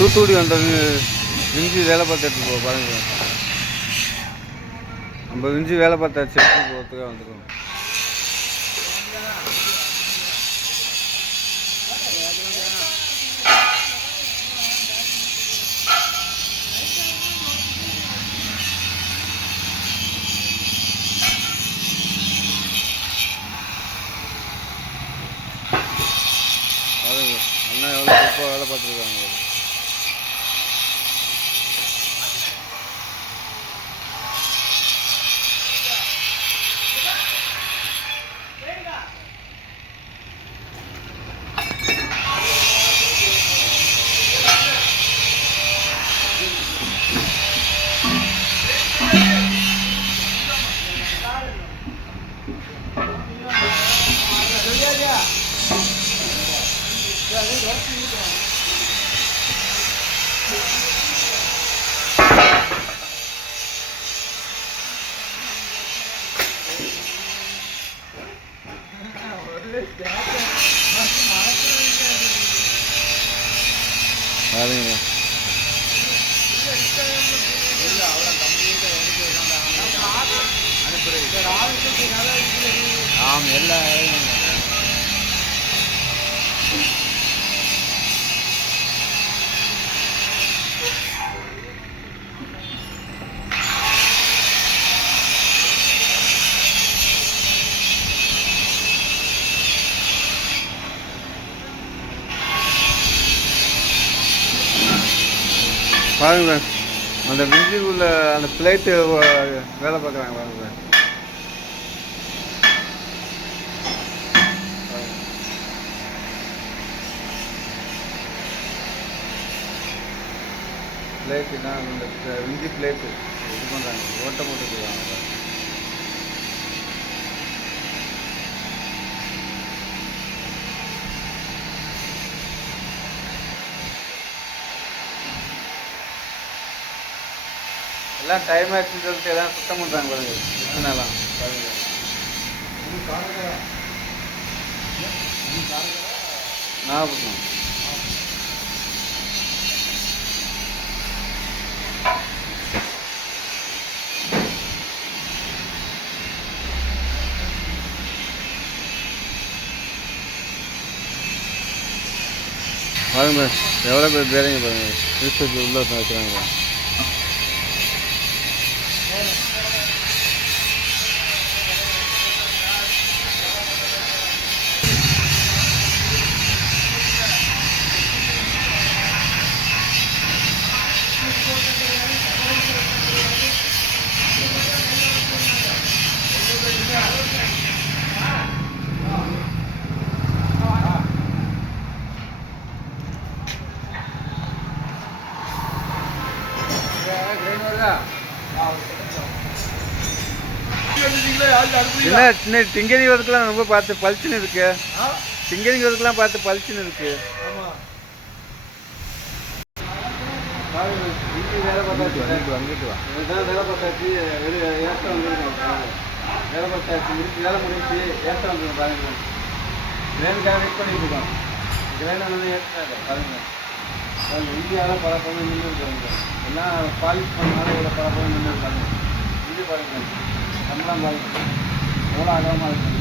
தூத்துக்குடி வந்த விஞ்சி வேலை பார்த்துட்டு போ பாருங்க. நம்ம விஞ்சி வேலை பார்த்தாச்சு எடுத்து போகிறதுக்காக வந்துருக்கோம். அண்ணா எவ்வளோ சூப்பராக வேலை பார்த்துருக்காங்க. பாருங்க ஆம் எல்லா பாருங்க. அந்த விஞ்சிக்குள்ள அந்த பிளேட்டு வேலை பார்க்குறாங்க பாருங்க. பிளேட்டுனா அந்த விஞ்சி பிளேட்டு இது பண்ணுறாங்க, ஓட்ட போட்டுருக்காங்க. எல்லாம் டைம் ஆச்சுன்னு சொல்லிட்டு எல்லாம் சுத்தம் பண்ணுறாங்க பாருங்க. எத்தனைலாம் பாருங்க. நாகப்பட்டினம் பாருங்க. எவ்வளோ பேர் வேலைங்க பாருங்க. ரீசர்ச் உள்ள வைக்கிறாங்க. என்ன டிங்கரி ஒர்க்கெலாம் ரொம்ப பார்த்து பளிச்சுன்னு இருக்கு. டிங்கரி ஒர்க்கெலாம் பார்த்து பளிச்சுன்னு இருக்கு. வேலை பார்த்தாச்சு வந்துட்டு வா. வேலை பார்த்தாச்சு ஏற்றம் வந்துருக்கோம். வேலை பார்த்தாச்சு முடிச்சு வேலை முடிச்சு ஏற்றம் வந்துருக்கோம் பாருங்க. கிரேனுக்காக வெயிட் பண்ணிட்டு இருக்கோம். கிரேனை வந்து ஏற்றாங்க பாருங்க. இந்தியாவில் பல பொண்ணு நின்று இருக்காங்க. எல்லாம் பாலிஷ் பண்ணாலும் இவ்வளோ பல பொண்ணு நின்று இருக்காங்க. இது பாருங்க சம்பளம் பாருங்க எவ்வளோ அகலமாக இருக்குது.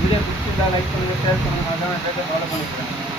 வீடியோ பிடிச்சிருந்தா லைக் பண்ணுங்கள், ஷேர் பண்ணுங்கள். அதான் ஃபாலோ பண்ணிக்கிறேன்.